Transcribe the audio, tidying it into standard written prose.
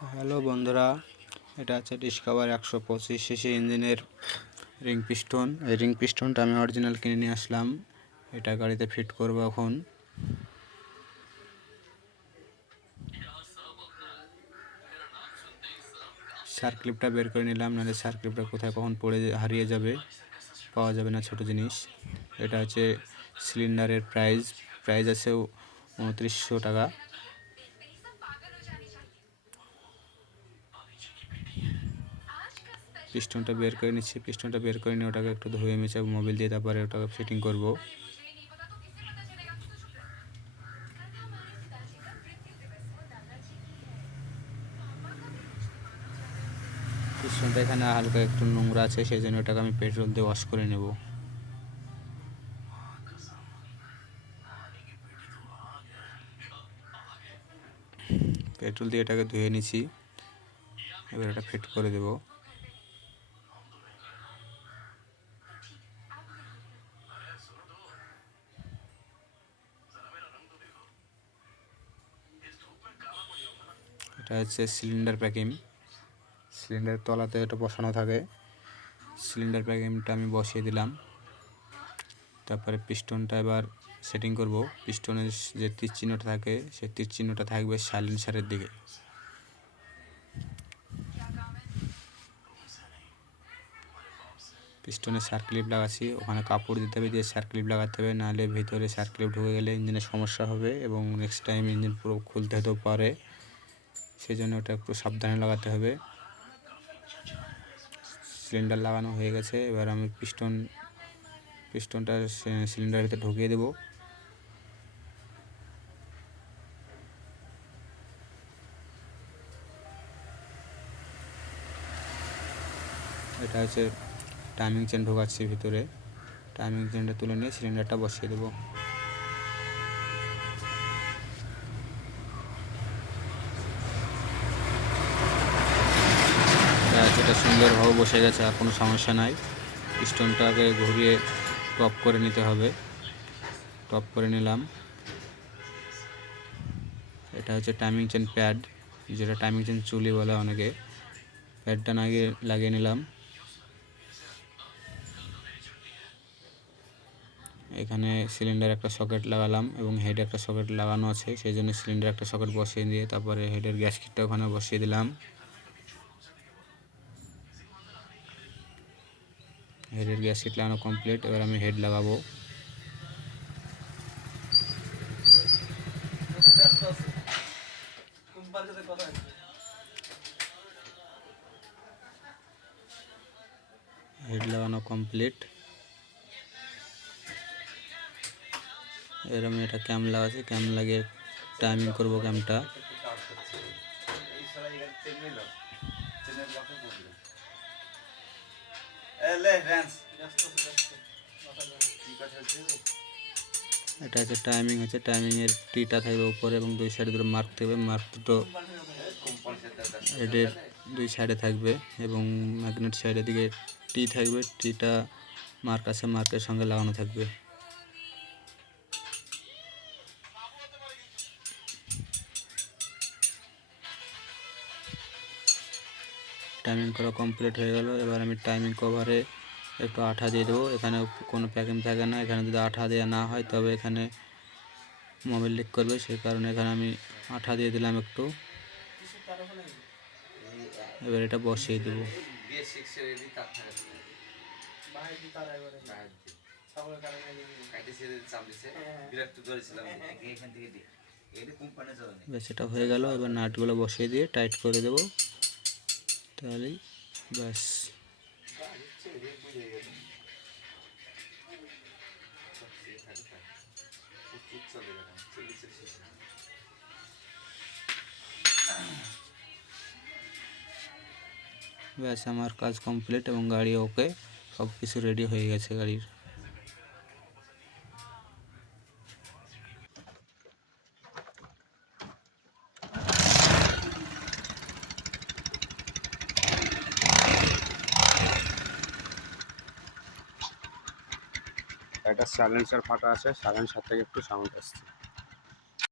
Hello বন্ধুরা, এটা হচ্ছে ডিসকভার 125 সিসি ইঞ্জিনের রিং পিস্টন। এই রিং পিস্টনটা আমি অরিজিনাল কিনে নিয়ে আসলাম। এটা গাড়িতে ফিট করব এখন। সার্ক্লিপটা বের করে নিলাম, নাহলে সার্ক্লিপটা কোথায় কখন পড়ে হারিয়ে যাবে, পাওয়া যাবে না ছোট জিনিস। এটা হচ্ছে সিলিন্ডারের প্রাইস আছে 2900 টাকা। পিস্টনটা বের করে নিচ্ছি। পিস্টনটা বের করে নিয়ে ওটাকে একটু ধুয়ে মেছে মোবিল দিয়ে তারপরে ওটাকে ফিটিং করব। পিস্টনটা এখানে হালকা একটু নোংরা আছে, সেই জন্য ওটাকে আমি পেট্রোল দিয়ে ওয়াশ করে নেব। পেট্রোল দিয়ে এটাকে ধুয়ে নিছি, এবার এটা ফিট করে দেব। এটা হচ্ছে সিলিন্ডার প্যাকিং। সিলিন্ডারের তলাতে এটা বসানো থাকে। সিলিন্ডার প্যাকিংটা আমি বসিয়ে দিলাম। তারপরে পিস্টনটা এবার সেটিং করব। পিস্টনের যে তীর চিহ্নটা থাকে, সেই তীর চিহ্নটা থাকবে সাইলেন্সারের দিকে। পিস্টনে সার্ক্লিপ লাগাচ্ছি, ওখানে কাপড় দিতে হবে, দিয়ে সার্ক্লিপ লাগাতে হবে, নাহলে ভিতরে সার্ক্লিপ ঢুকে গেলে ইঞ্জিনের সমস্যা হবে এবং নেক্সট টাইম ইঞ্জিন পুরো খুলতে হতেও পারে। সেই জন্য ওটা একটু সাবধানে লাগাতে হবে। সিলিন্ডার লাগানো হয়ে গেছে, এবার আমি পিস্টনটা সিলিন্ডারের ভিতরে ঢুকিয়ে দেব। এটা হচ্ছে টাইমিং চেন ঢোকাচ্ছি ভিতরে। টাইমিং চেনটা তুলে নিয়ে সিলিন্ডারটা বসিয়ে দেবো। এটা সুন্দরভাবে বসে গেছে, আর কোনো সমস্যা নাই। পিস্টনটাকে ঘুরিয়ে টপ করে নিতে হবে। টপ করে নিলাম। এটা হচ্ছে টাইমিং চেন প্যাড, যেটা টাইমিং চেন চুলি বলে অনেকে। প্যাডটা লাগিয়ে নিলাম। এখানে সিলিন্ডার একটা সকেট লাগালাম এবং হেড একটা সকেট লাগানো আছে, সেই জন্য সিলিন্ডার একটা সকেট বসিয়ে দিয়ে তারপরে হেডের গ্যাসকিটটা ওখানে বসিয়ে দিলাম। হেডের গ্যাসকিট লাগানো কমপ্লিট। এবার আমি হেড লাগাবো। হেড লাগানো কমপ্লিট। এবার আমি এটা ক্যাম লাগাচ্ছি, ক্যাম লাগিয়ে টাইমিং করব ক্যামটা। এটা হচ্ছে টাইমিং, হচ্ছে টাইমিংয়ের টিটা থাকবে উপরে এবং দুই সাইডে দুটো মার্ক থাকবে। মার্ক দুটো হেডের দুই সাইডে থাকবে এবং ম্যাগনেট সাইডের দিকে টি থাকবে। টিটা মার্ক আছে, মার্কের সঙ্গে লাগানো থাকবে। টাইমিং করা কমপ্লিট হয়ে গেল। এবার আমি টাইমিং কভারে একটু আঠা দিয়ে দেবো। এখানে কোনো প্যাকিং থাকে না, এখানে যদি আঠা দেওয়া না হয় তবে এখানে মোবাইল লিক করবে, সেই কারণে এখানে আমি আঠা দিয়ে দিলাম একটু। এবার এটা বসিয়ে দেবো। ব্যাস, এটা হয়ে গেল। এবার নাটগুলো বসিয়ে দিয়ে টাইট করে দেবো, তাহলেই ব্যাস। ব্যাস, আমার কাজ কমপ্লিট এবং গাড়ি ওকে, সব কিছু রেডি হয়ে গেছে গাড়ির। একটা সাইলেন্সার ফাটা আছে, সাইলেন্সার থেকে একটু সাউন্ড আসছে।